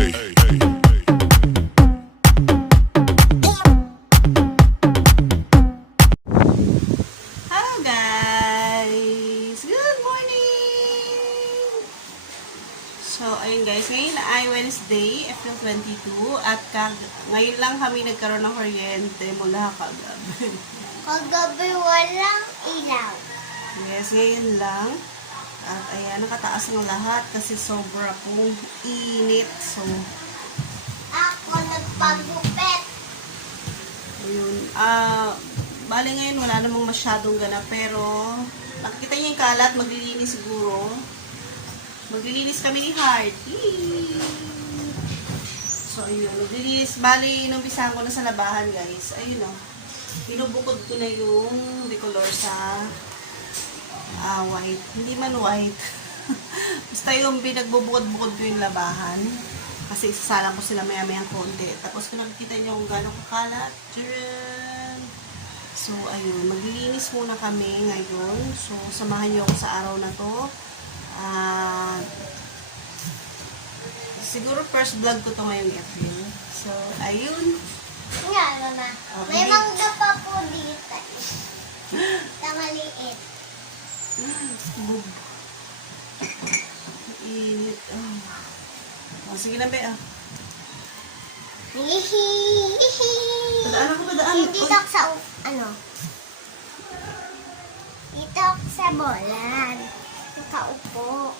Hello guys! Good morning! So, ayun guys, ngayon ay Wednesday, April 22 at ngayon lang kami nagkaroon ng kuryente mula kagabi. Kagabi walang ilaw. Yes, ngayon lang. At ayan, nakataas ng lahat kasi sobra pong init. So, Ako nagpagupit. ayun. Bale ngayon wala namang masyadong ganap pero nakikita niyo yung kalat, maglilinis siguro. Maglilinis kami ni Heart. Yee! So ayun, maglilinis. Bale, inumpisahan ko na sa labahan guys. Ayun o. Pinubukod ko na yung decolor sa white. Hindi man white. Basta yung pinagbubukod-bukod ko yung labahan. Kasi isasalang ko sila maya-mayang konti. Tapos kung nakikita nyo kung gano'ng kakalat. Tcharan! So, ayun. Maglilinis muna kami ngayon. So, samahan nyo ako sa araw na to. Siguro first vlog ko to ngayong April. So, ayun. Nga, mama. May mangga pa po dito. Maliit. Bug. Init. Oh, sige na, be. Hihihihi. Padaan ako, padaan. Dito ako sa, dito ako sa bolan. Nakaupo.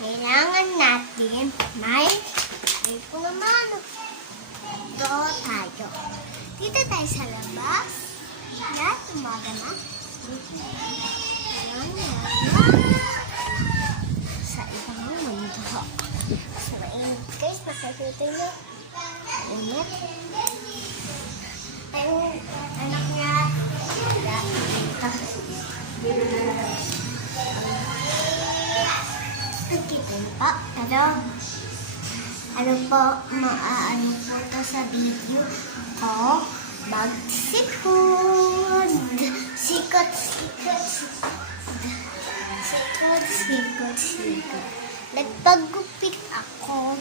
Kailangan natin may kung naman. Dito tayo. Dito tayo sa labas. Yan, umaga na. Sa ibang mundo. So, mainit guys, makikita nyo. Init. Ang anak niya. Nakikita niyo po. Ano po, maaano po ito sa video ko. Magsikod. Sikot, sikot, sikot. Sikot, sikot, sikot. Nagpagupit ako.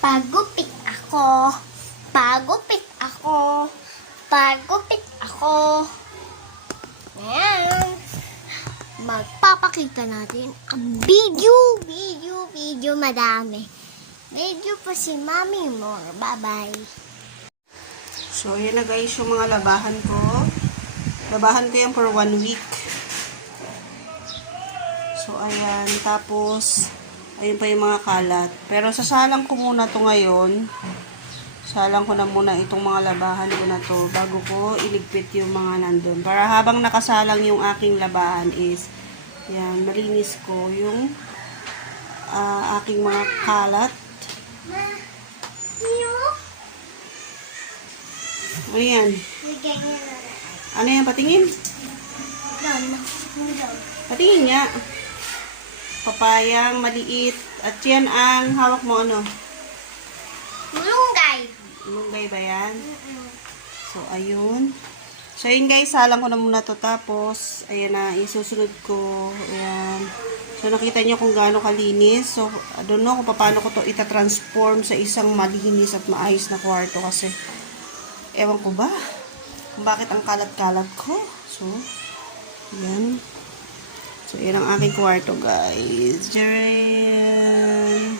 Pagupit ako. Pagupit ako. Pagupit ako. Ayan. Magpapakita natin ang video madami. Video po si Mami More. Bye-bye. So, yan na guys yung mga labahan ko. Labahan ko yan for 1 week. So, ayan. Tapos, ayun pa yung mga kalat. Pero, sasalang ko muna to ngayon. Salang ko na muna itong mga labahan ko na to bago ko iligpit yung mga nandun. Para habang nakasalang yung aking labahan is, yan, malinis ko yung aking mga kalat. Ano yan? Ano yan? Patingin? Patingin niya. Papayang maliit. At yan ang hawak mo ano? Mulunggay. Mulunggay ba yan? So, ayun. So, ayun guys. Salang ko na muna to. Tapos, ayan na. Isusunod ko. Ayan. So, nakita niyo kung gaano kalinis. So, I don't know kung paano ko to itatransform sa isang malinis at maayos na kwarto kasi ewan ko ba kung bakit ang kalat-kalat ko. So, yan. So, yan ang aking kwarto, guys. Diyan.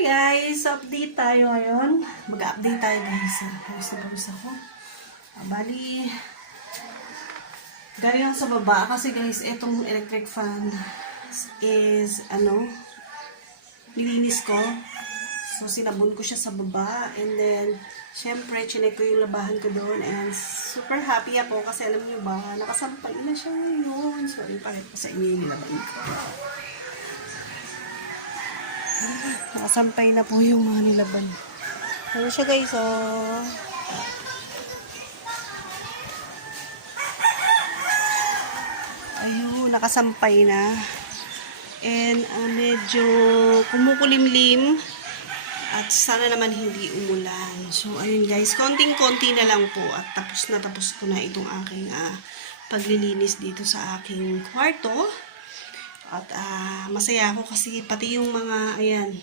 Hi guys! Update tayo ngayon. Mag-update tayo guys. Pawis ako. Bali, galing ako sa baba kasi guys, etong electric fan is, nilinis ko. So, sinabon ko siya sa baba. And then, syempre, chinek ko yung labahan ko doon. And super happy ako kasi alam niyo ba, nakasampay na siya ngayon. So, ipakita ko sa inyo yung laban ko. Nakasampay na po yung mga nilaban. Ano siya guys, oh. Ayun, nakasampay na. And medyo kumukulimlim. At sana naman hindi umulan. So, ayun guys, konting-konti na lang po. At tapos ko na itong aking paglilinis dito sa aking kwarto. At masaya ako kasi pati yung mga, ayan,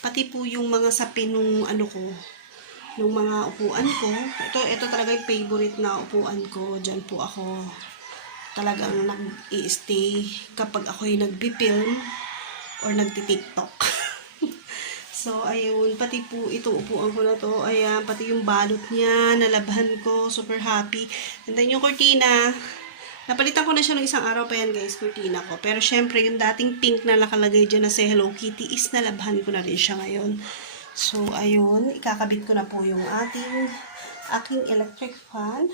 pati po yung mga sapin nung nung mga upuan ko. Ito talaga yung favorite na upuan ko. Diyan po ako talagang nag-i-stay kapag ako'y nagbi-film or nagti-tiktok. So, ayun, pati po ito upuan ko na to. Ayan, pati yung balot niya, nalabahan ko, super happy. And then yung cortina, napalitan ko na siya ng isang araw pa yan guys, cortina ko. Pero syempre, yung dating pink na nakalagay dyan na si Hello Kitty is nalabahan ko na rin siya ngayon. So, ayun, ikakabit ko na po yung aking electric fan.